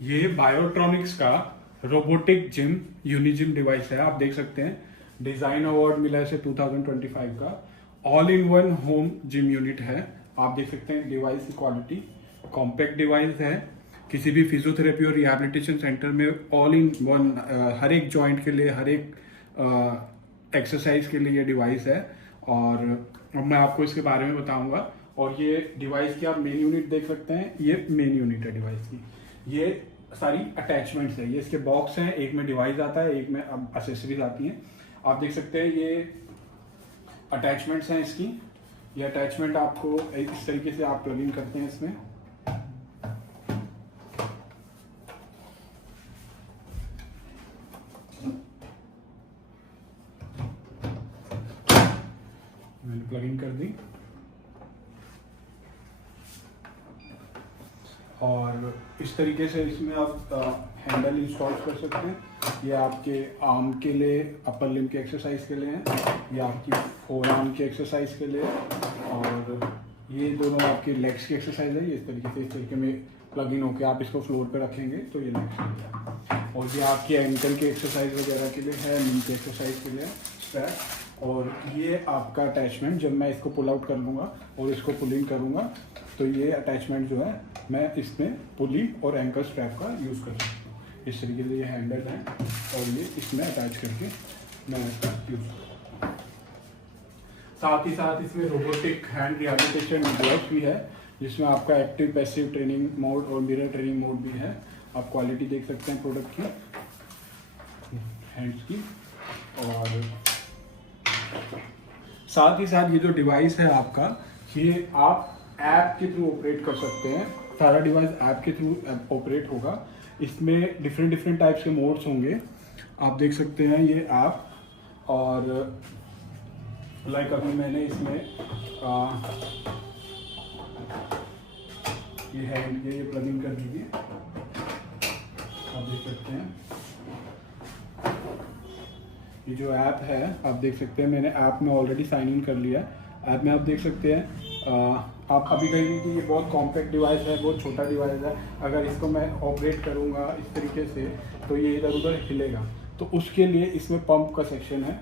ये बायोट्रॉनिक्स का robotic gym यूनिजिम device है। आप देख सकते हैं डिजाइन अवार्ड मिला है इसे 2025 का। All in one home gym unit है। आप देख सकते हैं डिवाइस की क्वालिटी, कॉम्पैक्ट डिवाइस है। किसी भी फिजियोथेरेपी और रिहैबिलिटेशन सेंटर में ऑल इन वन हर एक जॉइंट के लिए, हर एक एक्सरसाइज के लिए ये डिवाइस है। और अब मैं आपको इसके बारे में बताऊंगा। और ये डिवाइस की आप मेन यूनिट देख सकते हैं, ये मेन यूनिट है डिवाइस की। ये सारी अटैचमेंट्स है, ये इसके बॉक्स हैं, एक में डिवाइस आता है, एक में अब एसेसरीज आती हैं। आप देख सकते हैं ये अटैचमेंट्स हैं इसकी। ये अटैचमेंट आपको इस तरीके से आप प्लग इन करते हैं इसमें। मैंने प्लग इन कर दी और इस तरीके से इसमें आप हैंडल इंस्टॉल कर सकते हैं। ये आपके आर्म के लिए, अपर लिम्ब के एक्सरसाइज के लिए है, ये आपकी फोर आर्म की एक्सरसाइज के लिए, और ये दोनों आपके लेग्स की एक्सरसाइज है। ये इस तरीके में प्लग इन होकर आप इसको फ्लोर पे रखेंगे तो ये लेग्स के लिए है। और ये आपकी एंकल की एक्सरसाइज वगैरह के लिए है, नी की एक्सरसाइज के लिए स्ट्रैप। और ये आपका अटैचमेंट, जब मैं इसको पुल आउट कर लूँगा और इसको पुल इन करूँगा तो ये अटैचमेंट जो है मैं इसमें पुली और एंकल स्ट्रैप का यूज़ कर सकता हूँ। इस तरीके से ये हैंडल है और ये इसमें अटैच करके मैं इसका यूज़ करूँगा। साथ ही साथ इसमें रोबोटिक हैंड रिहैबिलिटेशन डिवाइस भी है, जिसमें आपका एक्टिव पैसिव ट्रेनिंग मोड और मिरर ट्रेनिंग मोड भी है। आप क्वालिटी देख सकते हैं प्रोडक्ट की, हैंड्स की। और साथ ही साथ ये जो डिवाइस है आपका, ये आप ऐप के थ्रू ऑपरेट कर सकते हैं। सारा डिवाइस ऐप के थ्रू ऑपरेट होगा। इसमें डिफरेंट टाइप्स के मोड्स होंगे, आप देख सकते हैं ये ऐप। और लाइक अभी मैंने इसमें ये हैंड ये प्लग इन कर दीजिए, आप देख सकते हैं। ये जो ऐप है आप देख सकते हैं, मैंने ऐप में ऑलरेडी साइन इन कर लिया है। ऐप में आप देख सकते हैं आप अभी कहेंगे कि ये बहुत कॉम्पैक्ट डिवाइस है, बहुत छोटा डिवाइस है, अगर इसको मैं ऑपरेट करूँगा इस तरीके से तो ये इधर उधर हिलेगा। तो उसके लिए इसमें पंप का सेक्शन है।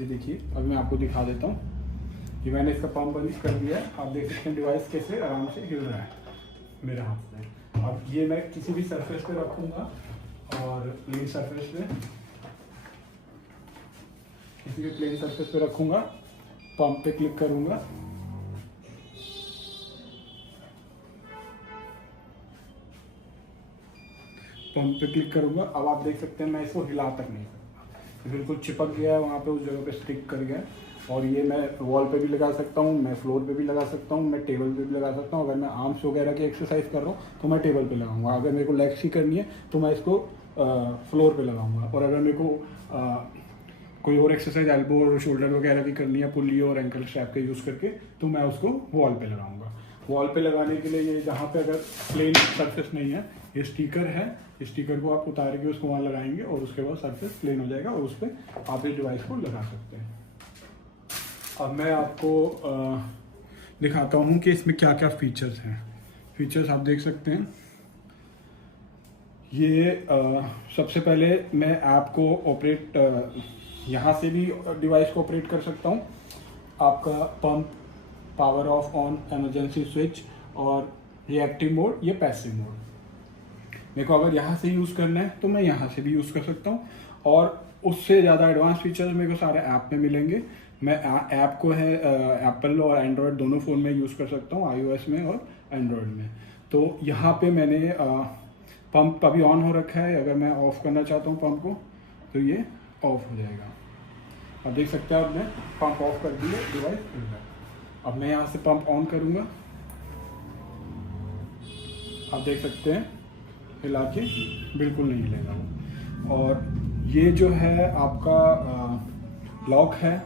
ये देखिए, अभी मैं आपको दिखा देता हूँ कि मैंने इसका पंप बंद कर दिया है। आप देख सकते हैं डिवाइस कैसे आराम से हिल रहा है मेरे हाथ में। अब ये मैं किसी भी सरफेस पे रखूँगा और प्लेन सरफेस पे, किसी भी प्लेन सरफेस पे रखूँगा, पंप पे क्लिक करूँगा, पंप पे क्लिक करूंगा। अब आप देख सकते हैं मैं इसको हिला तक नहीं सकता, बिल्कुल चिपक गया है वहाँ पे, उस जगह पे स्टिक कर गया। और ये मैं वॉल पे भी लगा सकता हूँ, मैं फ्लोर पे भी लगा सकता हूँ, मैं टेबल पे भी लगा सकता हूँ। अगर मैं आर्म्स वगैरह की एक्सरसाइज कर रहा हूँ तो मैं टेबल पे लगाऊंगा। अगर मेरे को लेग्स की करनी है तो मैं इसको फ्लोर पे लगाऊंगा। और अगर मेरे को कोई और एक्सरसाइज एल्बो और शोल्डर वगैरह की करनी है पुल्ली और एंकल स्ट्रैप का यूज़ करके, तो मैं उसको वॉल पे लगाऊंगा। वॉल पे लगाने के लिए ये जहाँ पे अगर प्लेन सरफेस नहीं है, ये स्टिकर है, स्टिकर को आप उतार के उसको वहाँ लगाएंगे और उसके बाद सरफेस प्लेन हो जाएगा और उस पर आप इस डिवाइस को लगा सकते हैं। अब मैं आपको दिखाता हूँ कि इसमें क्या क्या फीचर्स हैं। फीचर्स आप देख सकते हैं। ये सबसे पहले मैं ऐप को ऑपरेट यहाँ से भी डिवाइस को ऑपरेट कर सकता हूँ। आपका pump, power of on, emergency switch और रिएक्टिव मोड, ये पैसिव मोड। मेरे को अगर यहाँ से यूज़ करना है तो मैं यहाँ से भी यूज़ कर सकता हूँ। और उससे ज़्यादा एडवांस फीचर्स मेरे को सारे ऐप में मिलेंगे। मैं ऐप को है एप्पल और एंड्रॉयड दोनों फ़ोन में यूज़ कर सकता हूँ, iOS में और एंड्रॉयड में। तो यहाँ पे मैंने पंप अभी ऑन हो रखा है। अगर मैं ऑफ़ करना चाहता हूँ पंप को तो ये ऑफ हो जाएगा। अब देख सकते हैं, अब मैं पंप ऑफ कर दिया, डिवाइस खुल गया। अब मैं यहाँ से पंप ऑन करूँगा, आप देख सकते हैं हिला के बिल्कुल नहीं हिलेगा वो। और ये जो है आपका लॉक है,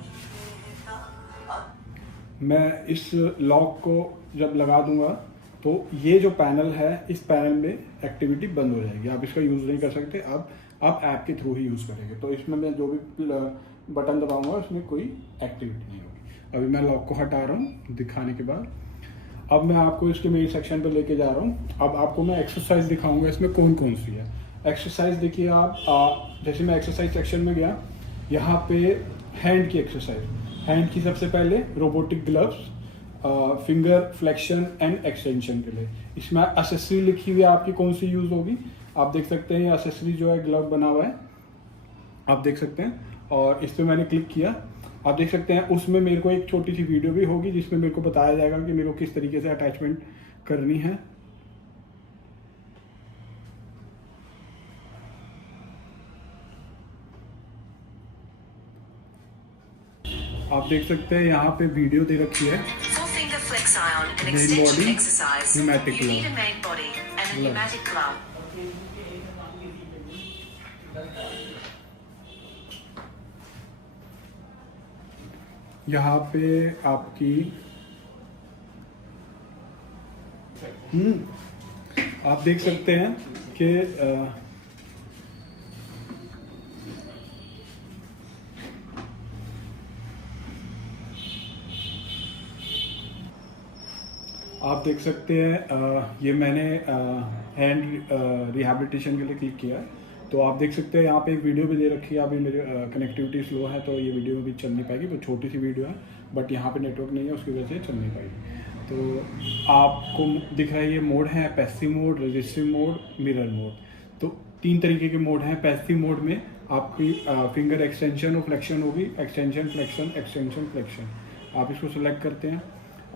मैं इस लॉक को जब लगा दूंगा तो ये जो पैनल है, इस पैनल में एक्टिविटी बंद हो जाएगी। आप इसका यूज़ नहीं कर सकते, अब आप ऐप के थ्रू ही यूज़ करेंगे। तो इसमें मैं जो भी बटन दबाऊंगा उसमें कोई एक्टिविटी नहीं होगी। अभी मैं लॉक को हटा रहा हूँ दिखाने के बाद। अब मैं आपको इसके मेन सेक्शन पे लेके जा रहा हूँ। अब आपको मैं एक्सरसाइज दिखाऊंगा इसमें कौन कौन सी है। एक्सरसाइज देखिए आप, जैसे मैं एक्सरसाइज सेक्शन में गया, यहाँ पे हैंड की एक्सरसाइज, हैंड की सबसे पहले robotic gloves, finger flexion and extension के लिए। इसमें एसेसरी लिखी हुई है आपकी कौन सी यूज होगी, आप देख सकते हैं। एसेसरी जो है ग्लव बना हुआ है, आप देख सकते हैं, और इस पर मैंने क्लिक किया, आप देख सकते हैं। उसमें मेरे को एक छोटी सी वीडियो भी होगी जिसमें मेरे को बताया जाएगा कि मेरे को किस तरीके से अटैचमेंट करनी है। आप देख सकते हैं यहाँ पे वीडियो दे रखी है। Main body pneumatic glove. यहाँ पे आपकी आप देख सकते हैं कि आप देख सकते हैं ये मैंने हैंड रिहैबिलिटेशन के लिए क्लिक किया है। तो आप देख सकते हैं यहाँ पे एक वीडियो भी दे रखी है। अभी मेरे कनेक्टिविटी स्लो है तो ये वीडियो भी चल नहीं पाएगी, तो छोटी सी वीडियो है, बट यहाँ पे नेटवर्क नहीं है उसकी वजह से चल नहीं पाएगी। तो आपको दिख रहा है ये मोड है, passive mode, resistive mode, mirror mode. तो 3 तरीके के मोड हैं। पैसिव मोड में आपकी फिंगर एक्सटेंशन और फ्लेक्शन होगी, एक्सटेंशन फ्लेक्शन, एक्सटेंशन फ्लेक्शन, आप इसको सिलेक्ट करते हैं।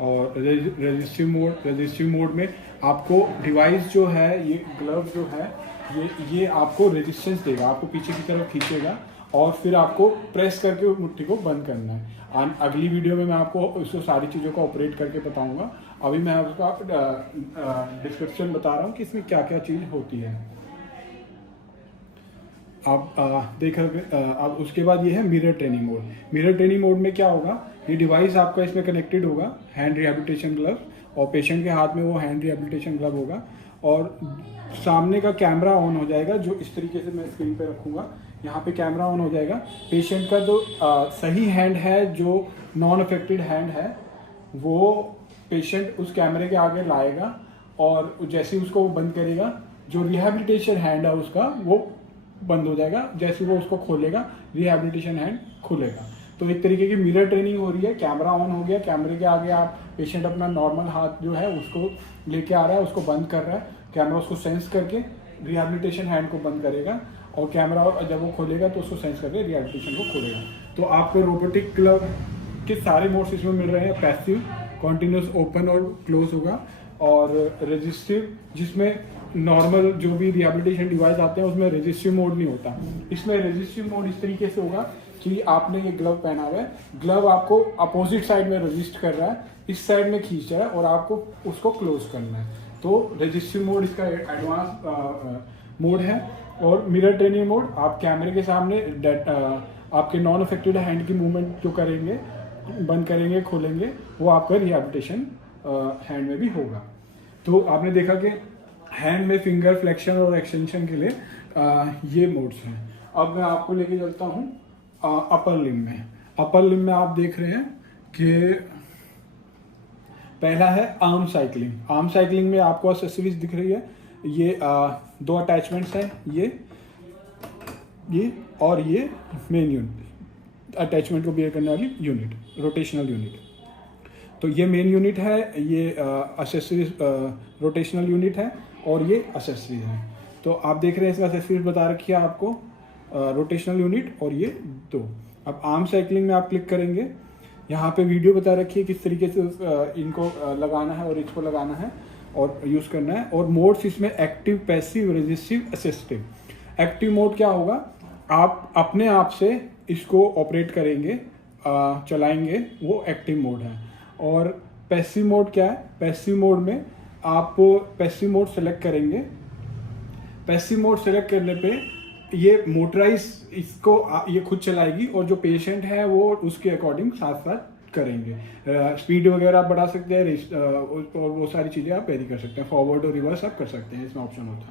और रजिस्टिव मोड में आपको डिवाइस जो है, ये ग्लव जो है, ये आपको रेजिस्टेंस देगा, आपको पीछे की तरफ खींचेगा और फिर आपको प्रेस करके मुट्ठी को बंद करना है। अगली वीडियो में मैं आपको इसको सारी चीज़ों को ऑपरेट करके बताऊंगा। अभी मैं आपको डिस्क्रिप्शन बता रहा हूँ कि इसमें क्या क्या चीज़ होती है। आप देख अब उसके बाद ये है mirror training mode. Mirror training mode में क्या होगा, ये डिवाइस आपका इसमें कनेक्टेड होगा, हैंड रिहैबिलिटेशन ग्लव, और पेशेंट के हाथ में वो हैंड रिहैबिलिटेशन ग्लव होगा, और सामने का कैमरा ऑन हो जाएगा, जो इस तरीके से मैं स्क्रीन पे रखूँगा। यहाँ पे कैमरा ऑन हो जाएगा। पेशेंट का जो सही हैंड है, जो नॉन अफेक्टेड हैंड है, वो पेशेंट उस कैमरे के आगे लाएगा, और जैसे ही उसको वो बंद करेगा, जो रिहैबिलिटेशन हैंड है उसका वो बंद हो जाएगा। जैसे वो उसको खोलेगा, रिहैबिलिटेशन हैंड खुलेगा। तो एक तरीके की मिरर ट्रेनिंग हो रही है। कैमरा ऑन हो गया, कैमरे के आगे आप पेशेंट अपना नॉर्मल हाथ जो है उसको लेके आ रहा है, उसको बंद कर रहा है, कैमरा उसको सेंस करके रिहैबिलिटेशन हैंड को बंद करेगा, और कैमरा जब वो खोलेगा तो उसको सेंस करके रिहैबिलिटेशन को खोलेगा। तो आपको रोबोटिक ग्लव के सारे मोड्स इसमें मिल रहे हैं। पैसिव, कॉन्टिन्यूस ओपन और क्लोज होगा, और रजिस्टिव जिसमें नॉर्मल जो भी रिहैबिलिटेशन डिवाइस आते हैं उसमें रजिस्टिव मोड नहीं होता। इसमें रजिस्टिव मोड इस तरीके से होगा कि आपने ये ग्लव पहना हुआ है, ग्लव आपको अपोजिट साइड में रजिस्ट कर रहा है, इस साइड में खींच रहा है, और आपको उसको क्लोज करना है। तो रजिस्टिव मोड इसका एडवांस मोड है। और मिरर ट्रेनिंग मोड, आप कैमरे के सामने आपके नॉन अफेक्टेड हैंड की मूवमेंट जो करेंगे, बंद करेंगे, खोलेंगे, वो आपका रिहैबिलिटेशन हैंड में भी होगा। तो आपने देखा कि हैंड में फिंगर फ्लेक्शन और एक्सटेंशन के लिए ये मोड्स हैं। अब मैं आपको लेके चलता हूँ अपर लिम्ब में। अपर लिम्ब में आप देख रहे हैं कि पहला है आर्म साइकिलिंग। आर्म साइकिलिंग में आपको एक्सेसरीज दिख रही है। ये 2 अटैचमेंट्स हैं, ये और ये मेन यूनिट, अटैचमेंट को बियर करने वाली यूनिट, रोटेशनल यूनिट। तो ये मेन यूनिट है, ये एक्सेसरीज रोटेशनल यूनिट है, और ये एक्सेसरीज है। तो आप देख रहे हैं इसमें एक्सेसरीज बता रखी है आपको, रोटेशनल यूनिट और ये 2। अब आर्म साइकिलिंग में आप क्लिक करेंगे, यहाँ पे वीडियो बता रखी है किस तरीके से इनको लगाना है और इसको लगाना है और यूज़ करना है। और मोड्स इसमें active, passive, resistive, assistive. Active mode क्या होगा, आप अपने आप से इसको ऑपरेट करेंगे, चलाएंगे, वो एक्टिव मोड है। और पैसिव मोड क्या है, पैसिव मोड में आप पैसिव मोड सेलेक्ट करेंगे। पैसिव मोड सेलेक्ट करने पे ये मोटराइज इसको ये खुद चलाएगी, और जो पेशेंट है वो उसके अकॉर्डिंग साथ साथ करेंगे। स्पीड वगैरह आप बढ़ा सकते हैं, और वो सारी चीज़ें आप वेरी कर सकते हैं। फॉरवर्ड और रिवर्स आप कर सकते हैं, इसमें ऑप्शन होता है।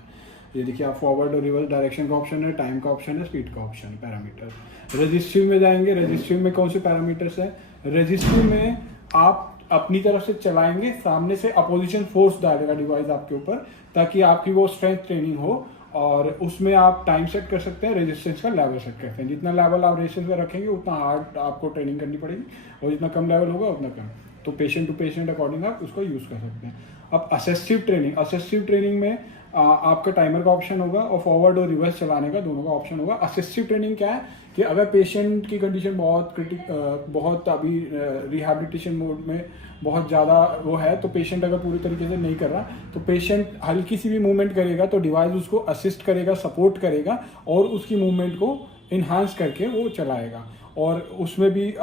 ये देखिए, आप फॉरवर्ड और रिवर्स डायरेक्शन का ऑप्शन है, टाइम का ऑप्शन है, स्पीड का ऑप्शन है, पैरामीटर। रजिस्टिव में जाएंगे, रजिस्टिव में कौन से पैरामीटर्स है, रजिस्टिव में आप अपनी तरफ से चलाएंगे, सामने से अपोजिशन फोर्स डालेगा डिवाइस आपके ऊपर, ताकि आपकी वो स्ट्रेंथ ट्रेनिंग हो। और उसमें आप टाइम सेट कर सकते हैं, रेजिस्टेंस का लेवल सेट कर सकते हैं। जितना लेवल आप रेजिस्टेंस का रखेंगे उतना हार्ड आपको ट्रेनिंग करनी पड़ेगी, और जितना कम लेवल होगा उतना कम। तो पेशेंट टू पेशेंट अकॉर्डिंग आप उसको यूज़ कर सकते हैं। अब असिस्टिव ट्रेनिंग में आपका टाइमर का ऑप्शन होगा और फॉरवर्ड और रिवर्स चलाने का दोनों का ऑप्शन होगा। असिस्टिव ट्रेनिंग क्या है कि अगर पेशेंट की कंडीशन बहुत अभी रिहैबिलिटेशन मोड में बहुत ज़्यादा वो है, तो पेशेंट अगर पूरी तरीके से नहीं कर रहा, तो पेशेंट हल्की सी भी मूवमेंट करेगा तो डिवाइस उसको असिस्ट करेगा, सपोर्ट करेगा और उसकी मूवमेंट को इन्हांस करके वो चलाएगा। और उसमें भी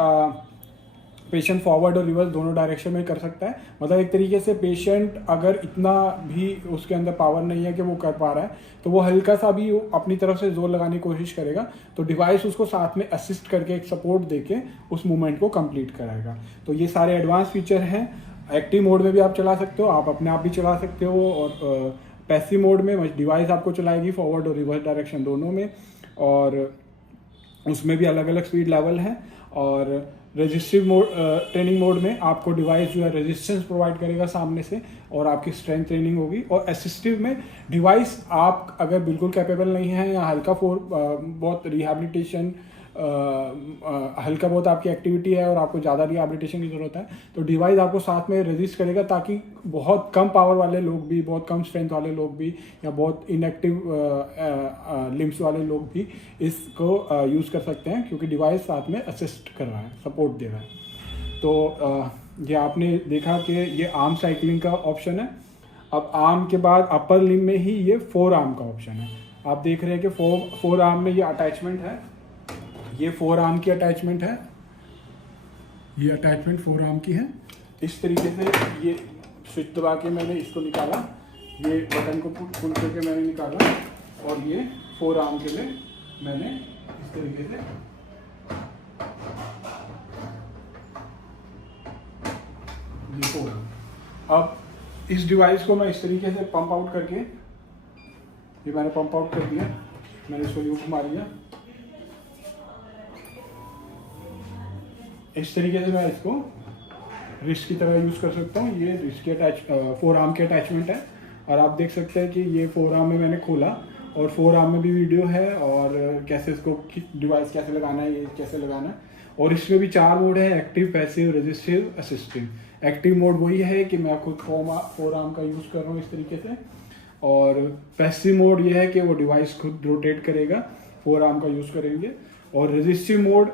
पेशेंट फॉरवर्ड और रिवर्स दोनों डायरेक्शन में कर सकता है। मतलब एक तरीके से पेशेंट अगर इतना भी उसके अंदर पावर नहीं है कि वो कर पा रहा है, तो वो हल्का सा भी अपनी तरफ से जोर लगाने की कोशिश करेगा, तो डिवाइस उसको साथ में असिस्ट करके एक सपोर्ट देके उस मूवमेंट को कंप्लीट कराएगा। तो ये सारे एडवांस फीचर हैं। एक्टिव मोड में भी आप चला सकते हो, आप अपने आप भी चला सकते हो, और पैसिव मोड में डिवाइस आपको चलाएगी फॉरवर्ड और रिवर्स डायरेक्शन दोनों में, और उसमें भी अलग अलग स्पीड लेवल है। और रेजिस्टिव मोड ट्रेनिंग मोड में आपको डिवाइस जो है रेजिस्टेंस प्रोवाइड करेगा सामने से, और आपकी स्ट्रेंथ ट्रेनिंग होगी। और असिस्टिव में डिवाइस आप अगर बिल्कुल कैपेबल नहीं है या बहुत रिहैबिलिटेशन हल्का बहुत आपकी एक्टिविटी है और आपको ज़्यादा रिहैबिलिटेशन की ज़रूरत है, तो डिवाइस आपको साथ में रेजिस्ट करेगा, ताकि बहुत कम पावर वाले लोग भी, बहुत कम स्ट्रेंथ वाले लोग भी, या बहुत इनएक्टिव लिम्स वाले लोग भी इसको यूज़ कर सकते हैं, क्योंकि डिवाइस साथ में असिस्ट कर रहा है, सपोर्ट दे रहा है। तो ये आपने देखा कि ये आर्म साइकिलिंग का ऑप्शन है। अब आर्म के बाद अपर लिम में ही ये फोर आर्म का ऑप्शन है। आप देख रहे हैं कि फोर आर्म में ये अटैचमेंट है, ये फोर आर्म की अटैचमेंट है, ये अटैचमेंट फोर आर्म की है। इस तरीके से ये स्विच दबा के मैंने इसको निकाला, ये बटन को पुल करके मैंने निकाला, और ये फोर आर्म के लिए मैंने इस तरीके से ये फोर आर्म। अब इस डिवाइस को मैं इस तरीके से पंप आउट करके, ये मैंने पंप आउट कर दिया, मैंने इसको यूं घुमा लिया। इस तरीके से मैं इसको रिस्ट की तरह यूज़ कर सकता हूँ। ये रिस्ट की फोर आर्म की अटैचमेंट है, और आप देख सकते हैं कि ये फोर आर्म में मैंने खोला, और फोर आर्म में भी वीडियो है, और कैसे इसको डिवाइस कैसे लगाना है, ये कैसे लगाना है। और इसमें भी 4 मोड है: active, passive, resistive, assistive. Active mode वही है कि मैं खुद फोर आर्म का यूज़ कर रहा हूँ इस तरीके से, और पैसिव मोड ये है कि वो डिवाइस खुद रोटेट करेगा, फोर आर्म का यूज़ करेंगे। और रेजिस्टिव मोड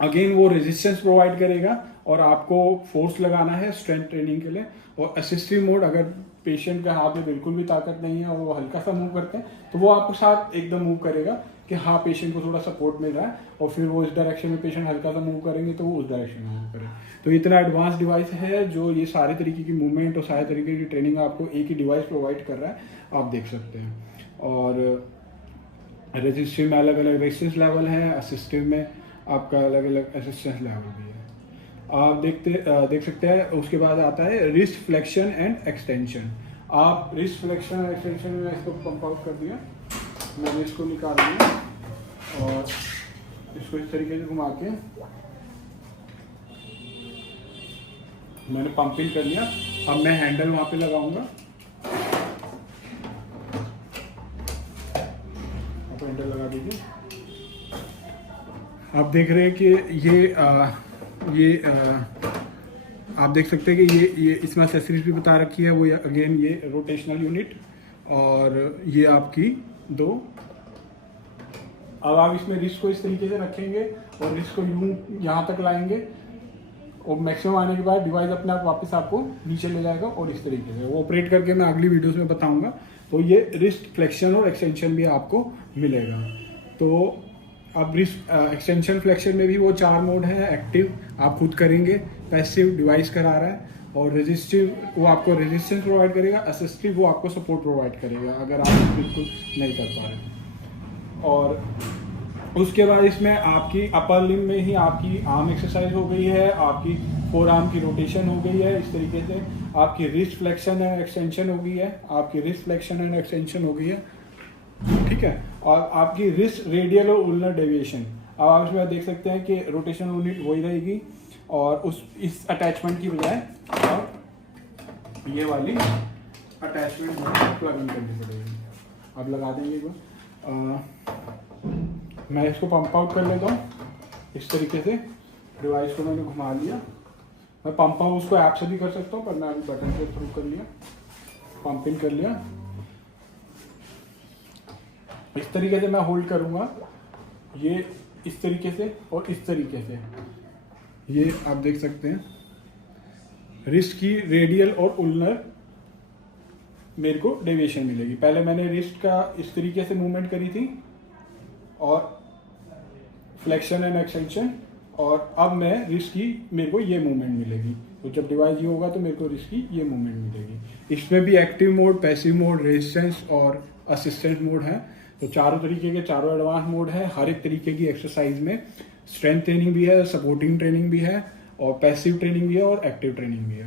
अगेन वो रेजिस्टेंस प्रोवाइड करेगा, और आपको फोर्स लगाना है स्ट्रेंथ ट्रेनिंग के लिए। और असिस्टिव मोड, अगर पेशेंट के हाथ में बिल्कुल भी ताकत नहीं है और वो हल्का सा मूव करते हैं, तो वो आपको साथ एकदम मूव करेगा कि हाँ पेशेंट को थोड़ा सपोर्ट मिल रहा है, और फिर वो इस डायरेक्शन में पेशेंट हल्का सा मूव करेंगे तो वो उस डायरेक्शन में मूव करें। तो इतना एडवांस डिवाइस है जो ये सारे तरीके की मूवमेंट और सारे तरीके की ट्रेनिंग आपको एक ही डिवाइस प्रोवाइड कर रहा है, आप देख सकते हैं। और रेजिस्टिव में अलग अलग रेजिस्टेंस लेवल है, असिस्टिव में आपका अलग अलग असिस्टेंस लेवल भी है, आप देख सकते हैं। उसके बाद आता है रिस्ट फ्लेक्शन एंड एक्सटेंशन। आप रिस्ट फ्लेक्शन एंड एक्सटेंशन में इसको पंप आउट कर दिया, मैंने इसको निकाल दिया, और इसको इस तरीके से घुमा के मैंने पंपिंग कर लिया। अब मैं हैंडल वहाँ पे लगाऊंगा, आप हैंडल लगा दीजिए। आप देख रहे हैं कि आप देख सकते हैं कि ये इसमें एक्सेसरीज भी बता रखी है। वो अगेन ये रोटेशनल यूनिट, और ये आपकी 2। अब आप इसमें रिस्ट को इस तरीके से रखेंगे और रिस्ट को यूं यहाँ तक लाएंगे, और मैक्सिमम आने के बाद डिवाइस अपने आप वापस आपको नीचे ले जाएगा, और इस तरीके से वो ऑपरेट करके मैं अगली वीडियोस में बताऊंगा। तो ये रिस्ट फ्लेक्शन और एक्सटेंशन भी आपको मिलेगा। तो अब रिस्ट एक्सटेंशन फ्लेक्शन में भी वो 4 मोड है: एक्टिव आप खुद करेंगे, पैसिव डिवाइस करा रहा है, और रेजिस्टिव वो आपको रेजिस्टेंस प्रोवाइड करेगा, असिस्टिव वो आपको सपोर्ट प्रोवाइड करेगा अगर आप बिल्कुल नहीं कर पा रहे। और उसके बाद इसमें आपकी अपर लिम में ही आपकी आर्म एक्सरसाइज हो गई है, आपकी फोर आर्म की रोटेशन हो गई है, इस तरीके से आपकी रिस्ट फ्लेक्शन एंड एक्सटेंशन हो गई है, आपकी रिस्ट फ्लेक्शन एंड एक्सटेंशन हो गई है, ठीक है। और आपकी रिस्ट रेडियल और उलनर डेविएशन, अब आप इसमें देख सकते हैं कि रोटेशनल यूनिट वही रहेगी, और इस अटैचमेंट की बजाय अब ये वाली अटैचमेंट प्लग इन करनी पड़ेगी। अब लगा देंगे एक बार। मैं इसको पंप आउट कर लेता हूँ इस तरीके से। डिवाइस को मैंने घुमा लिया। मैं पंप आउट उसको ऐप से भी कर सकता हूँ, पर मैं अभी बटन के थ्रू कर लिया, पंप इन कर लिया। इस तरीके से मैं होल्ड करूँगा, ये इस तरीके से और इस तरीके से। ये आप देख सकते हैं रिस्ट की रेडियल और उल्नर मेरे को डेविएशन मिलेगी। पहले मैंने रिस्ट का इस तरीके से मूवमेंट करी थी और फ्लेक्शन एंड एक्सटेंशन, और अब मैं रिस्ट की मेरे को ये मूवमेंट मिलेगी। तो जब डिवाइस ये होगा तो मेरे को रिस्ट की ये मूवमेंट मिलेगी। इसमें भी active mode, passive mode, resistance और असिस्टेंट मोड है। तो चारों तरीके के चारों एडवांस मोड है। हर एक तरीके की एक्सरसाइज में स्ट्रेंथ ट्रेनिंग भी है, सपोर्टिंग ट्रेनिंग भी है, और पैसिव ट्रेनिंग भी है, और एक्टिव ट्रेनिंग भी है।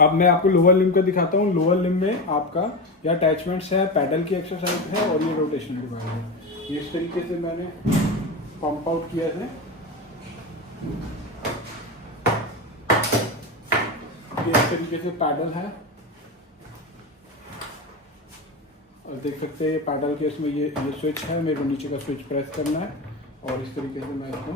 अब मैं आपको लोअर लिम्ब का दिखाता हूँ। लोअर लिम्ब में आपका ये अटैचमेंट्स है, पैडल की एक्सरसाइज है, और ये रोटेशनल डिवाइस है। ये इस तरीके से मैंने पंप आउट किया है। ये इस तरीके से पैडल है, और देख सकते हैं पैडल के इसमें ये स्विच है। मेरे को नीचे का स्विच प्रेस करना है और इस तरीके से मैं इसको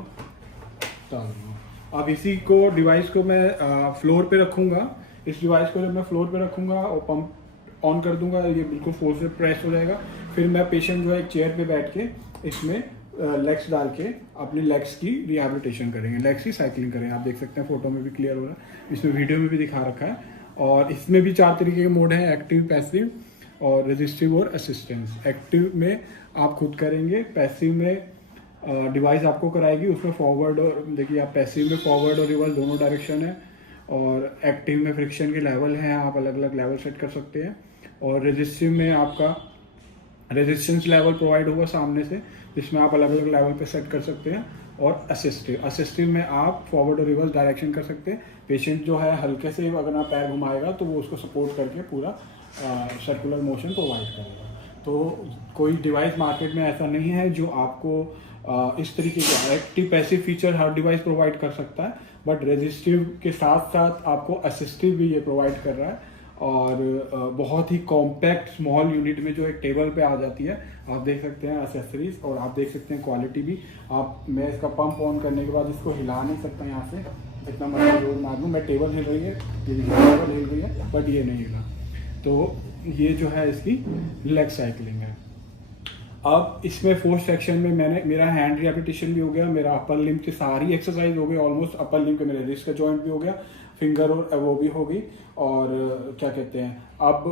डाल दूँगा। अब इसी को डिवाइस को मैं फ्लोर पे रखूँगा। इस डिवाइस को जब मैं फ्लोर पे रखूँगा और पंप ऑन कर दूंगा, ये बिल्कुल फोर्स से प्रेस हो जाएगा। फिर मैं पेशेंट जो है एक चेयर पे बैठ के इसमें लेग्स डाल के अपने लेग्स की रिहैबिलिटेशन करेंगे, लेग्स की साइकिलिंग करेंगे। आप देख सकते हैं फोटो में भी क्लियर हो रहा है, इसमें वीडियो में भी दिखा रखा है। और इसमें भी 4 तरीके के मोड हैं, एक्टिव, पैसिव और रेजिस्टिव और असिस्टेंस। एक्टिव में आप खुद करेंगे, पैसिव में डिवाइस आपको कराएगी। उसमें फॉरवर्ड और देखिए आप पैसिव में फॉरवर्ड और रिवर्स दोनों डायरेक्शन है, और एक्टिव में फ्रिक्शन के लेवल हैं, आप अलग अलग लेवल सेट कर सकते हैं। और रेजिस्टिव में आपका रेजिस्टेंस लेवल प्रोवाइड होगा सामने से, जिसमें आप अलग अलग लेवल पे सेट कर सकते हैं। और असिस्टिव में आप फॉरवर्ड और रिवर्स डायरेक्शन कर सकते हैं। पेशेंट जो है हल्के से अगर आप पैर घुमाएगा तो वो उसको सपोर्ट करके पूरा सर्कुलर मोशन प्रोवाइड करेगा। तो कोई डिवाइस मार्केट में ऐसा नहीं है जो आपको इस तरीके के एक्टिव पैसिव फीचर हर डिवाइस प्रोवाइड कर सकता है, बट रेजिस्टिव के साथ साथ आपको असिस्टिव भी ये प्रोवाइड कर रहा है। और बहुत ही कॉम्पैक्ट स्मॉल यूनिट में जो एक टेबल पे आ जाती है। आप देख सकते हैं एसेसरीज, और आप देख सकते हैं क्वालिटी भी। मैं इसका पंप ऑन करने के बाद इसको हिला नहीं सकता यहाँ से, इतना मर्जी जोर मार लूँ। मैं टेबल हिल रही है, टेबल हिल रही है, बट ये नहीं हिला। तो ये जो है इसकी लेग साइकिलिंग है। अब इसमें फोर्थ सेक्शन में मेरा हैंड रिहैबिलिटेशन भी हो गया, मेरा अपर लिम्ब की सारी एक्सरसाइज हो गई ऑलमोस्ट। अपर लिम्ब के मेरे रिस्ट का जॉइंट भी हो गया, फिंगर और वो भी हो गई, और क्या कहते हैं अब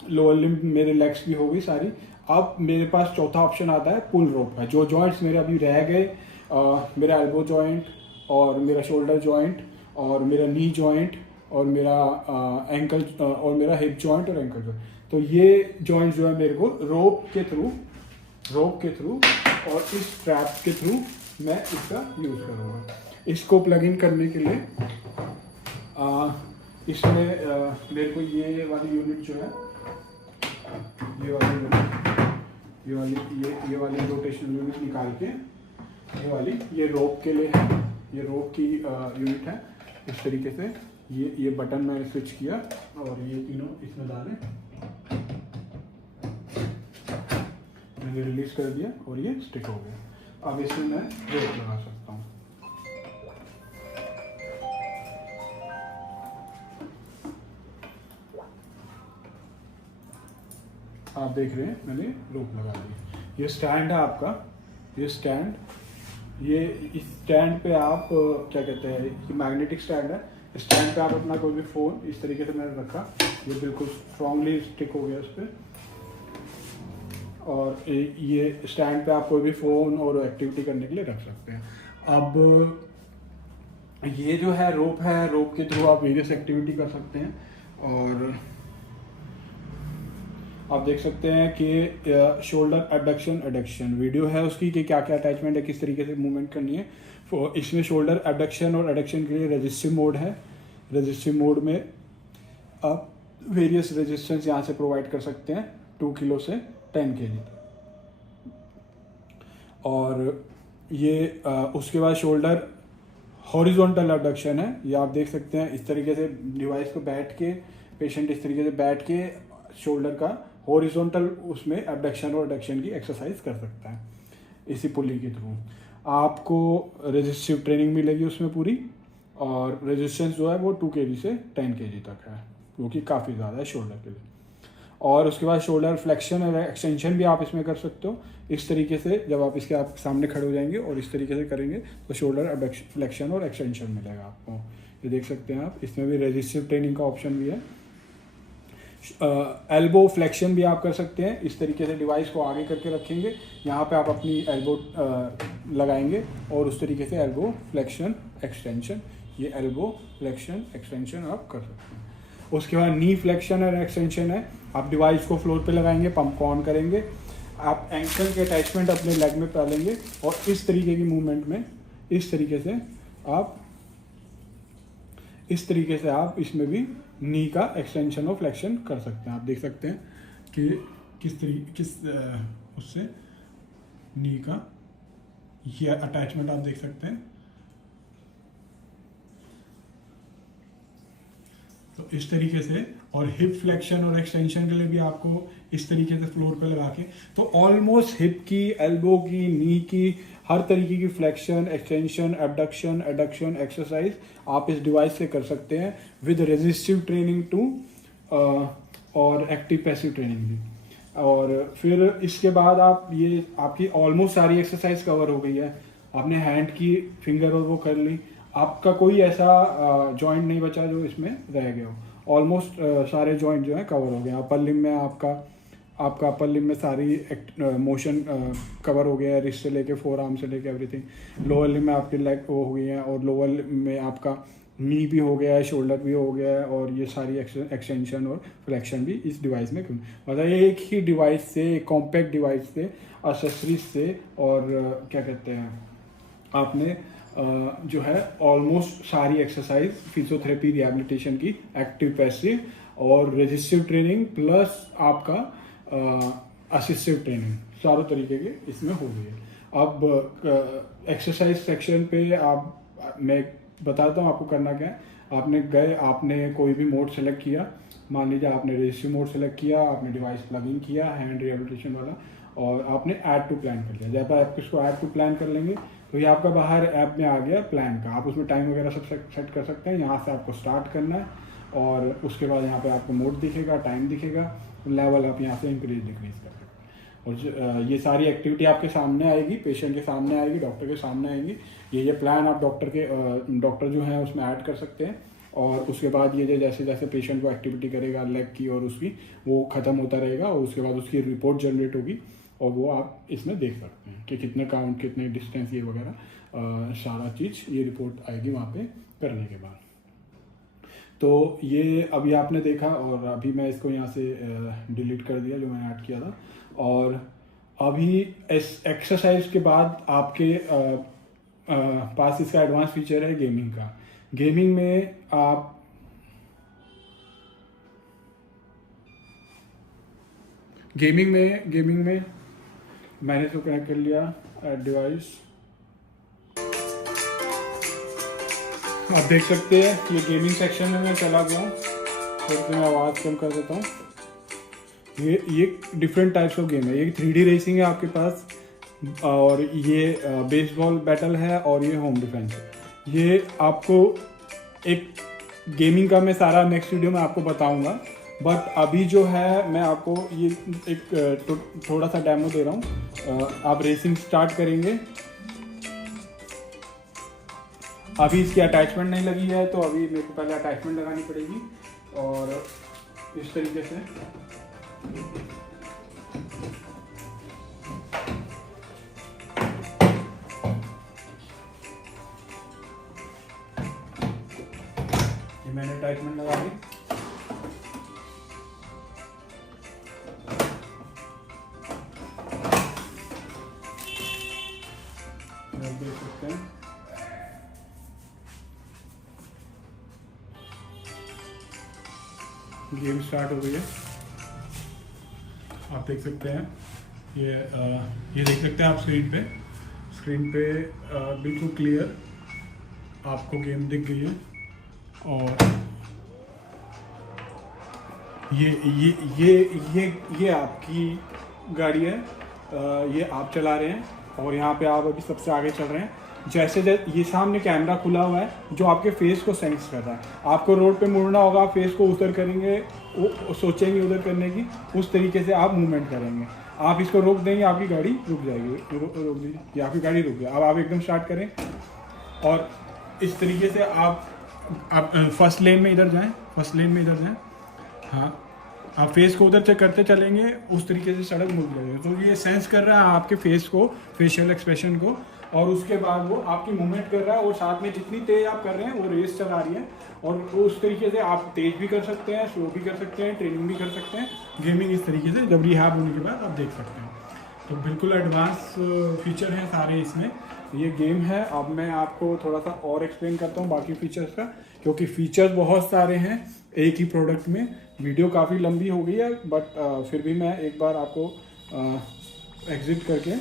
लोअर लिम्ब मेरे लेग्स भी हो गई सारी। अब मेरे पास चौथा ऑप्शन आता है पुल रोप का। जो जॉइंट्स मेरे अभी रह गए, मेरा एल्बो जॉइंट और मेरा शोल्डर जॉइंट और मेरा नी जॉइंट और मेरा एंकल और मेरा हिप जॉइंट और एंकल जॉइंट, तो ये जॉइंट जो है मेरे को रोप के थ्रू और इस स्ट्रैप के थ्रू मैं इसका यूज़ करूँगा। इसको प्लग इन करने के लिए इसमें मेरे को ये वाली यूनिट जो है, ये वाली रोटेशनल यूनिट निकाल के ये रोप के लिए है, ये रोप की यूनिट है। इस तरीके से ये बटन मैंने स्विच किया और ये तीनों इसमें डाले, मैंने रिलीज कर दिया और ये स्टिक हो गया। अब इसमें मैं रोप लगा सकता हूँ। आप देख रहे हैं मैंने रोप लगा दी। ये स्टैंड है आपका, ये स्टैंड, ये इस स्टैंड पे आप क्या कहते हैं, ये मैग्नेटिक स्टैंड है। स्टैंड पे आप अपना कोई भी फ़ोन इस तरीके से मैंने रखा, ये बिल्कुल स्ट्रांगली स्टिक हो गया इस पर। और ये स्टैंड पे आप कोई भी फ़ोन और एक्टिविटी करने के लिए रख सकते हैं। अब ये जो है रोप के थ्रू आप वेरियस एक्टिविटी कर सकते हैं। और आप देख सकते हैं कि शोल्डर एबडक्शन एडक्शन वीडियो है उसकी, कि क्या क्या अटैचमेंट है, किस तरीके से मूवमेंट करनी है। इसमें शोल्डर एबडक्शन और एडक्शन के लिए रेजिस्टिव मोड है। रेजिस्टिव मोड में आप वेरियस रेजिस्टेंस यहाँ से प्रोवाइड कर सकते हैं, 2 किलो से 10 kg। और ये उसके बाद शोल्डर हॉरिजॉन्टल एबडक्शन है, ये आप देख सकते हैं। इस तरीके से डिवाइस को बैठ के पेशेंट इस तरीके से बैठ के शोल्डर का हॉरिजॉन्टल उसमें एबडक्शन और एडक्शन की एक्सरसाइज कर सकता है इसी पुली के थ्रू। आपको रेजिस्टिव ट्रेनिंग मिलेगी उसमें पूरी, और रेजिस्टेंस जो है वो 2 kg से 10 kg तक है, जो कि काफ़ी ज़्यादा है शोल्डर के लिए। और उसके बाद शोल्डर फ्लेक्शन और एक्सटेंशन भी आप इसमें कर सकते हो। इस तरीके से जब आप इसके आप सामने खड़े हो जाएंगे और इस तरीके से करेंगे तो शोल्डर फ्लेक्शन और एक्सटेंशन मिलेगा आपको। ये देख सकते हैं आप, इसमें भी रेजिस्टिव ट्रेनिंग का ऑप्शन भी है। एल्बो फ्लेक्शन भी आप कर सकते हैं। इस तरीके से डिवाइस को आगे करके रखेंगे, यहाँ पे आप अपनी एल्बो लगाएंगे और उस तरीके से एल्बो फ्लेक्शन एक्सटेंशन, ये एल्बो फ्लेक्शन एक्सटेंशन आप कर सकते हैं। उसके बाद नी फ्लेक्शन और एक्सटेंशन है, आप डिवाइस को फ्लोर पे लगाएंगे, पंप को ऑन करेंगे, आप एंकल के अटैचमेंट अपने लेग में डालेंगे और इस तरीके की मूवमेंट में इस तरीके से आप इसमें भी नी का एक्सटेंशन और फ्लेक्शन कर सकते हैं। आप देख सकते हैं कि उससे नी का ये अटैचमेंट आप देख सकते हैं। तो इस तरीके से, और हिप फ्लेक्शन और एक्सटेंशन के लिए भी आपको इस तरीके से फ्लोर पे लगा के, तो ऑलमोस्ट हिप की, एल्बो की, नी की, हर तरीके की flexion, extension, abduction, adduction exercise आप इस डिवाइस से कर सकते हैं विद रेजिस्टिव ट्रेनिंग टू और एक्टिव पैसिव ट्रेनिंग भी। और फिर इसके बाद आप ये आपकी ऑलमोस्ट सारी एक्सरसाइज कवर हो गई है। आपने हैंड की फिंगर और वो कर ली, आपका कोई ऐसा जॉइंट नहीं बचा जो इसमें रह गया हो। ऑलमोस्ट सारे जॉइंट जो है कवर हो गए। अपर लिम में आपका अपर लिम में सारी मोशन कवर हो गया है, रिस्ट से लेके फोर आर्म से लेके एवरीथिंग। लोअर लिम में आपकी लेग वो हो गई है, और लोअर लिम में आपका नी भी हो गया है, शोल्डर भी हो गया है, और ये सारी एक्सटेंशन और फ्लेक्शन भी इस डिवाइस में मतलब एक ही डिवाइस से, एक कॉम्पैक्ट डिवाइस से, एक्सेसरीज से, और क्या कहते हैं आपने जो है ऑलमोस्ट सारी एक्सरसाइज फिजियोथेरेपी रिहैबिलिटेशन की, एक्टिव पैसिव और रेजिस्टिव ट्रेनिंग प्लस आपका असिस्टिव ट्रेनिंग, चारों तरीके के इसमें हो गई है। अब एक्सरसाइज सेक्शन पे मैं बताता हूँ आपको करना क्या है। आपने कोई भी मोड सेलेक्ट किया, मान लीजिए आपने रेजिस्टिव मोड सेलेक्ट किया, आपने डिवाइस प्लगिंग किया हैंड रिहैबिलिटेशन वाला, और आपने ऐड टू प्लान कर लिया। जब आप इसको ऐड टू प्लान कर लेंगे तो ये आपका बाहर ऐप में आ गया प्लान का। आप उसमें टाइम वगैरह सब सेट कर सकते हैं। यहाँ से आपको स्टार्ट करना है, और उसके बाद यहाँ पे आपको मोड दिखेगा, टाइम दिखेगा, लेवल आप यहाँ से इंक्रीज डिक्रीज कर सकते हैं। और ये सारी एक्टिविटी आपके सामने आएगी, पेशेंट के सामने आएगी, डॉक्टर के सामने आएगी। ये प्लान आप डॉक्टर जो है उसमें ऐड कर सकते हैं। और उसके बाद ये जैसे जैसे पेशेंट को एक्टिविटी करेगा लेग की और उसकी, वो ख़त्म होता रहेगा, और उसके बाद उसकी रिपोर्ट जनरेट होगी, और वो आप इसमें देख सकते हैं कि कितने काउंट, कितने डिस्टेंस, ये वगैरह सारा चीज़ ये रिपोर्ट आएगी वहाँ पे करने के बाद। तो ये अभी आपने देखा, और अभी मैं इसको यहाँ से डिलीट कर दिया जो मैंने ऐड किया था। और अभी इस एक्सरसाइज के बाद आपके पास इसका एडवांस फीचर है गेमिंग का। गेमिंग में गेमिंग में मैंने इसको कनेक्ट कर लिया डिवाइस। आप देख सकते हैं कि ये गेमिंग सेक्शन में मैं चला गया हूँ, तो मैं आवाज़ कम कर देता हूँ। ये डिफरेंट टाइप्स ऑफ गेम है। ये 3D रेसिंग है आपके पास, और ये बेसबॉल बैटल है, और ये होम डिफेंस है। ये आपको एक गेमिंग का मैं सारा नेक्स्ट वीडियो में आपको बताऊंगा, बट अभी जो है मैं आपको ये एक थोड़ा सा डेमो दे रहा हूँ। आप रेसिंग स्टार्ट करेंगे। अभी इसकी अटैचमेंट नहीं लगी है, तो अभी मेरे को पहले अटैचमेंट लगानी पड़ेगी, और इस तरीके से ये मैंने अटैचमेंट लगा दी। देख सकते हैं गेम स्टार्ट हो गई है। आप देख सकते हैं ये देख सकते हैं आप स्क्रीन पे बिल्कुल क्लियर आपको गेम दिख गई है। और ये आपकी गाड़ी है, ये आप चला रहे हैं और यहाँ पे आप अभी सबसे आगे चल रहे हैं। जैसे ये सामने कैमरा खुला हुआ है जो आपके फेस को सेंस कर रहा है। आपको रोड पे मुड़ना होगा, आप फेस को उधर करेंगे, वो सोचेंगे उधर करने की, उस तरीके से आप मूवमेंट करेंगे। आप इसको रोक देंगे, आपकी गाड़ी रुक जाएगी। रोक दीजिए, आपकी गाड़ी रुक गई। अब आप एकदम स्टार्ट करें और इस तरीके से आप फर्स्ट लेन में इधर जाएं, फर्स्ट लेन में इधर जाएं। हाँ, आप फेस को उधर चेक करते चलेंगे, उस तरीके से सड़क मुड़ जाएगी। तो ये सेंस कर रहा है आपके फेस को, फेशियल एक्सप्रेशन को, और उसके बाद वो आपकी मूवमेंट कर रहा है। और साथ में जितनी तेज़ आप कर रहे हैं वो रेस चला रही है। और उस तरीके से आप तेज़ भी कर सकते हैं, स्लो भी कर सकते हैं, ट्रेनिंग भी कर सकते हैं। गेमिंग इस तरीके से जब रिहैब होने के बाद आप देख सकते हैं। तो बिल्कुल एडवांस फीचर हैं सारे इसमें। ये गेम है। अब मैं आपको थोड़ा सा और एक्सप्लेन करता हूँ बाकी फीचर्स का, क्योंकि फीचर्स बहुत सारे हैं एक ही प्रोडक्ट में। वीडियो काफ़ी लंबी हो गई है, बट फिर भी मैं एक बार आपको एग्जिट करके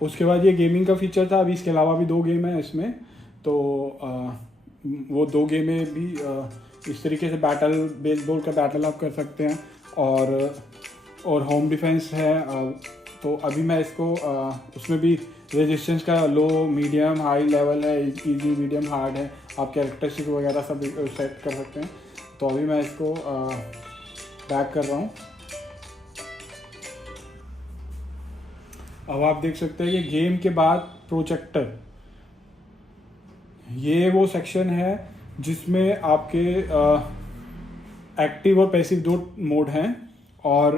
उसके बाद ये गेमिंग का फीचर था। अभी इसके अलावा भी 2 गेम हैं इसमें। तो वो 2 गेमें भी इस तरीके से बेसबॉल का बैटल आप कर सकते हैं। और होम डिफेंस है। तो अभी मैं इसको उसमें भी रेजिस्टेंस का लो, मीडियम, हाई लेवल है, इजी, मीडियम, हार्ड है। आप कैरेक्टरिस्टिक वगैरह सब सेट कर सकते हैं। तो अभी मैं इसको बैक कर रहा हूँ। अब आप देख सकते हैं कि गेम के बाद प्रोजेक्टर, ये वो सेक्शन है जिसमें आपके एक्टिव और पैसिव 2 मोड हैं। और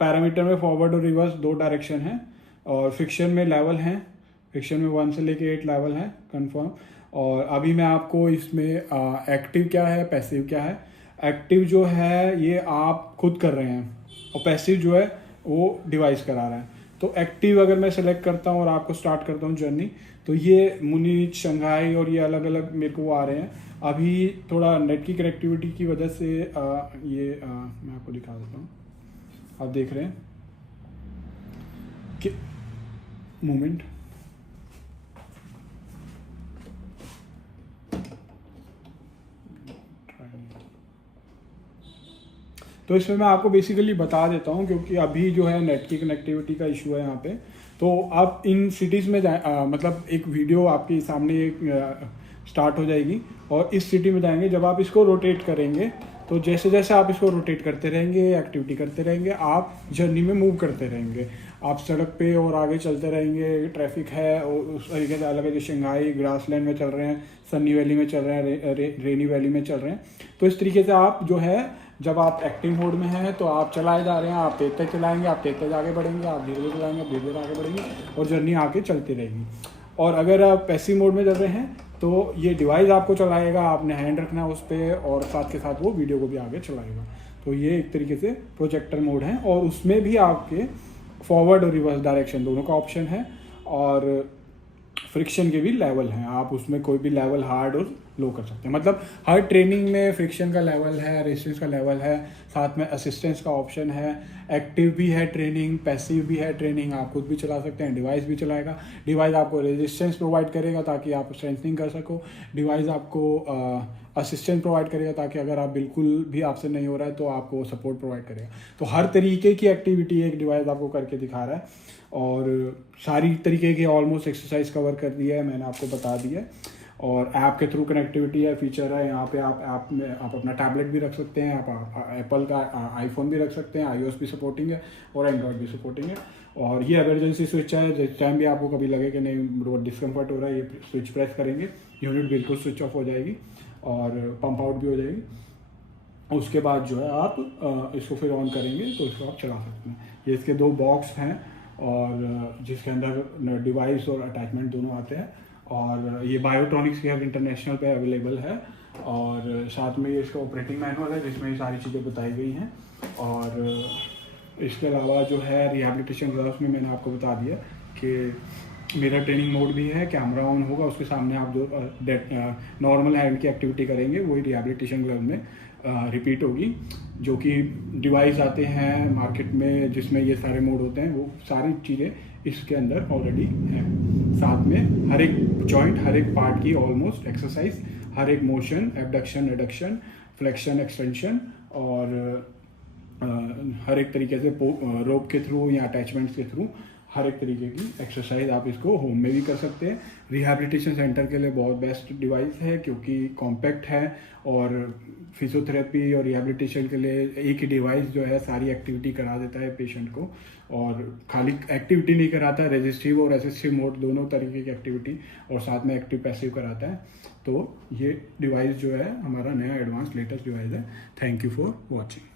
पैरामीटर में फॉरवर्ड और रिवर्स 2 डायरेक्शन हैं। और फिक्शन में लेवल हैं, फिक्शन में 1 से लेके 8 लेवल हैं कंफर्म। और अभी मैं आपको इसमें एक्टिव क्या है, पैसिव क्या है। एक्टिव जो है ये आप खुद कर रहे हैं, और पैसिव जो है वो डिवाइस करा रहा है। तो एक्टिव अगर मैं सेलेक्ट करता हूँ और आपको स्टार्ट करता हूँ जर्नी, तो ये मुनीच, शंघाई और ये अलग अलग मेरे को आ रहे हैं। अभी थोड़ा नेट की कनेक्टिविटी की वजह से मैं आपको दिखा देता हूँ। आप देख रहे हैं कि मूवमेंट, तो इसमें मैं आपको बेसिकली बता देता हूँ, क्योंकि अभी जो है नेट की कनेक्टिविटी का इशू है यहाँ पे। तो आप इन सिटीज़ में मतलब एक वीडियो आपके सामने स्टार्ट हो जाएगी और इस सिटी में जाएंगे। जब आप इसको रोटेट करेंगे, तो जैसे जैसे आप इसको रोटेट करते रहेंगे, एक्टिविटी करते रहेंगे, आप जर्नी में मूव करते रहेंगे। आप सड़क पे और आगे चलते रहेंगे। ट्रैफिक है और उस तरीके से अलग अलग, शंघाई ग्रासलैंड में चल रहे हैं, सनी वैली में चल रहे हैं, रेनी वैली में चल रहे हैं। तो इस तरीके से आप जो है, जब आप एक्टिव मोड में हैं तो आप चलाए जा रहे हैं, आप तेज तेज चलाएंगे, आप तेज तेज आगे बढ़ेंगे, आप धीरे धीरे चलाएंगे, आप धीरे धीरे आगे बढ़ेंगे, और जर्नी आगे चलती रहेगी। और अगर आप पैसिव मोड में चल रहे हैं तो ये डिवाइस आपको चलाएगा, आपने हैंड रखना है उस पर, और साथ के साथ वो वीडियो को भी आगे चलाएगा। तो ये एक तरीके से प्रोजेक्टर मोड है। और उसमें भी आपके फॉरवर्ड और रिवर्स डायरेक्शन दोनों का ऑप्शन है। और फ्रिक्शन के भी लेवल हैं, आप उसमें कोई भी लेवल हार्ड और लो कर सकते हैं। मतलब हर ट्रेनिंग में फ्रिक्शन का लेवल है, रेजिस्टेंस का लेवल है, साथ में असिस्टेंस का ऑप्शन है। एक्टिव भी है ट्रेनिंग, पैसिव भी है ट्रेनिंग, आप खुद भी चला सकते हैं, डिवाइस भी चलाएगा। डिवाइस आपको रेजिस्टेंस प्रोवाइड करेगा ताकि आप स्ट्रेंथनिंग कर सको। डिवाइस आपको असिस्टेंस प्रोवाइड करेगा ताकि अगर आप बिल्कुल भी आपसे नहीं हो रहा है तो आपको सपोर्ट प्रोवाइड करेगा। तो हर तरीके की एक्टिविटी एक डिवाइस आपको करके दिखा रहा है। और सारी तरीके की ऑलमोस्ट एक्सरसाइज कवर कर दिया है, मैंने आपको बता दिया है। और ऐप के थ्रू कनेक्टिविटी है, फीचर है। यहाँ पे आप ऐप में आप अपना टैबलेट भी रख सकते हैं, आप एप्पल का आईफोन भी रख सकते हैं, iOS भी सपोर्टिंग है और एंड्रॉयड भी सपोर्टिंग है। और ये इमरजेंसी स्विच है, जिस टाइम भी आपको कभी लगे कि नहीं डिस्कम्फर्ट हो रहा है, ये स्विच प्रेस करेंगे, यूनिट बिल्कुल स्विच ऑफ हो जाएगी और पंप आउट भी हो जाएगी। उसके बाद जो है आप इसको फिर ऑन करेंगे तो इसको आप चला सकते हैं। ये इसके 2 बॉक्स हैं और जिसके अंदर डिवाइस और अटैचमेंट दोनों आते हैं। और ये बायोट्रॉनिक्स के इंटरनेशनल पे अवेलेबल है। और साथ में ये इसका ऑपरेटिंग मैनुअल है जिसमें ये सारी चीज़ें बताई गई हैं। और इसके अलावा जो है रिहैबिलिटेशन ग्राफ्स में मैंने आपको बता दिया कि मिरर ट्रेनिंग मोड भी है, कैमरा ऑन होगा, उसके सामने आप जो नॉर्मल हैंड की एक्टिविटी करेंगे वही रिहैबिलिटेशन ग्लव में रिपीट होगी। जो कि डिवाइस आते हैं मार्केट में जिसमें ये सारे मोड होते हैं, वो सारी चीज़ें इसके अंदर ऑलरेडी हैं। साथ में हर एक जॉइंट, हर एक पार्ट की ऑलमोस्ट एक्सरसाइज, हर एक motion, abduction, adduction, flexion, extension और हर एक तरीके से रोप के थ्रू या अटैचमेंट्स के थ्रू हर एक तरीके की एक्सरसाइज आप इसको होम में भी कर सकते हैं। रिहैबिलिटेशन सेंटर के लिए बहुत बेस्ट डिवाइस है क्योंकि कॉम्पैक्ट है और फिजियोथेरेपी और रिहैबिलिटेशन के लिए एक ही डिवाइस जो है सारी एक्टिविटी करा देता है पेशेंट को। और खाली एक्टिविटी नहीं कराता है, रेजिस्टिव और असिस्टिव मोड दोनों तरीके की एक्टिविटी और साथ में एक्टिव पैसिव कराता है। तो ये डिवाइस जो है हमारा नया एडवांस लेटेस्ट डिवाइस है। Thank you for watching.